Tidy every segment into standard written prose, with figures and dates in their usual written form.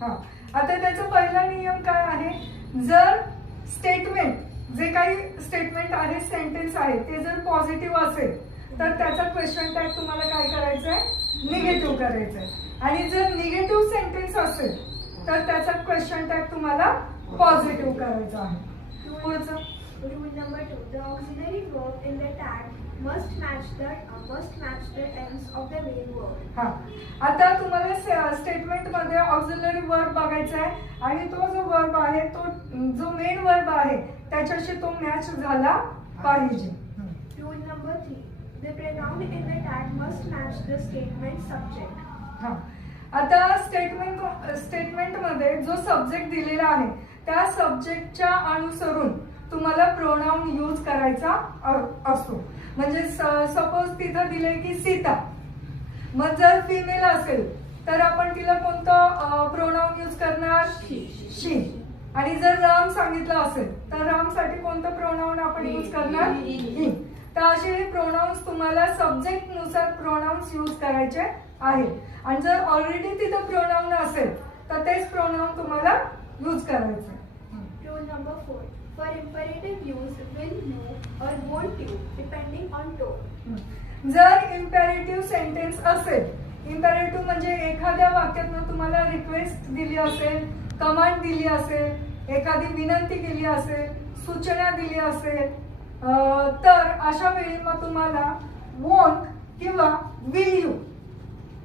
हा, आता त्याचा पहिला नियम काय आहे, जर स्टेटमेंट जे काही स्टेटमेंट आहे सेंटेन्स आहे ते जर पॉझिटिव्ह असेल तर त्याचा क्वेश्चन टॅग तुम्हाला काय करायचं आहे, निगेटिव्ह करायचं आहे. आणि जर निगेटिव्ह सेंटेन्स असेल तर त्याचा क्वेश्चन टॅग तुम्हाला पॉझिटिव्ह करायचा आहे. पुढचं Rule number 2. The auxiliary verb in the tag must match the tense of the main verb. हा, आता तुम्हाला स्टेटमेंट मध्ये ऑक्झिलरी वर्ब बघायचा आहे आणि तो जो वर्ब आहे तो जो मेन वर्ब आहे त्याच्याशी तो मॅच झाला पाहिजे. Rule number 3. The pronoun in the tag must match the statement subject. हा, आता स्टेटमेंट मध्ये जो सब्जेक्ट दिलेला आहे त्या सब्जेक्टच्या अनुसरून तुम्हाला प्रोनाउन यूज करायचा असतो. म्हणजे सपोज तिथं दिले की सीता, मग जर फिमेल असेल तर आपण तिला कोणतं प्रोनाउन यूज करणार, शी. आणि जर राम सांगितलं असेल तर रामसाठी कोणतं प्रोनाउन आपण यूज करणार, ही. तर असे हे प्रोनाउन्स तुम्हाला सब्जेक्ट नुसार प्रोनाउन्स यूज करायचे आहेत. आणि जर ऑलरेडी तिथं प्रोनाउन असेल तर तेच प्रोनाउन तुम्हाला यूज करायचं. Rule number 4. For imperative use, will you or won't you depending on tone. जर इम्पेरेटिव्ह सेंटेन्स असेल, इम्पेरेटिव्ह म्हणजे एखाद्या वाक्यातनं तुम्हाला रिक्वेस्ट दिली असेल, कमांड दिली असेल, एखादी विनंती केली असेल, सूचना दिली असेल, तर अशा वेळी मग तुम्हाला वोंट किंवा विल यू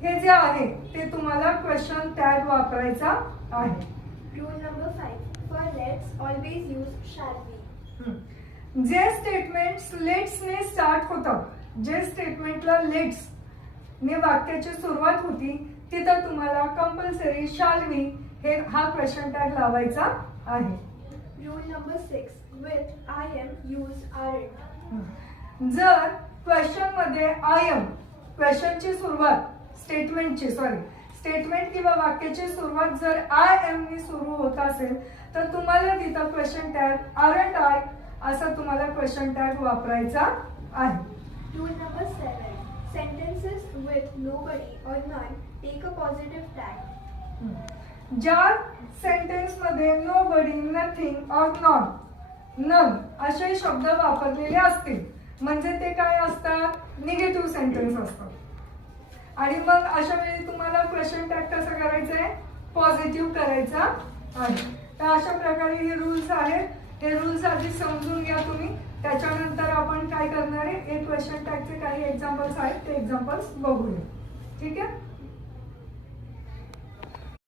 हे जे आहे ते तुम्हाला क्वेश्चन टॅग वापरायचा आहे. Rule number 5. For let's always use shall be. जे स्टेटमेंट्स लेट्स ने स्टार्ट होतात, जे स्टेटमेंटला लेट्स ने वाक्याची सुरुवात होती तिथं तुम्हाला कंपल्सरी शाल बी हे हा क्वेश्चन टॅग लावायचा आहे. Rule number 6. With I am use aren't. जर क्वेश्चन मध्ये आय एम क्वेश्चनची सुरुवात स्टेटमेंट किंवा वाक्याची सुरुवात जर आय एम ने सुरू होत असेल तर तुम्हाला तिथं क्वेश्चन टॅग आरंट आय असा तुम्हाला क्वेश्चन टॅग वापरायचा आहे. Rule number 7. Sentences with nobody or none take a positive tag. ज्या सेंटेन्स मध्ये नोबडी, नथिंग और नन असे शब्द वापरलेले असतील म्हणजे ते काय असतात, निगेटिव्ह सेंटेन्स असतात. आणि मग अशा वेळी तुम्हाला क्वेश्चन टॅग कसं करायचंय, पॉझिटिव्ह करायचा आहे. तर अशा प्रकारे हे रूल्स आहेत. हे रूल्स आधी समजून घ्या तुम्ही, त्याच्यानंतर आपण काय करणार आहे, एक क्वेश्चन टॅगचे काही एक्झाम्पल्स आहेत ते एक्झाम्पल्स बघूया. ठीक आहे.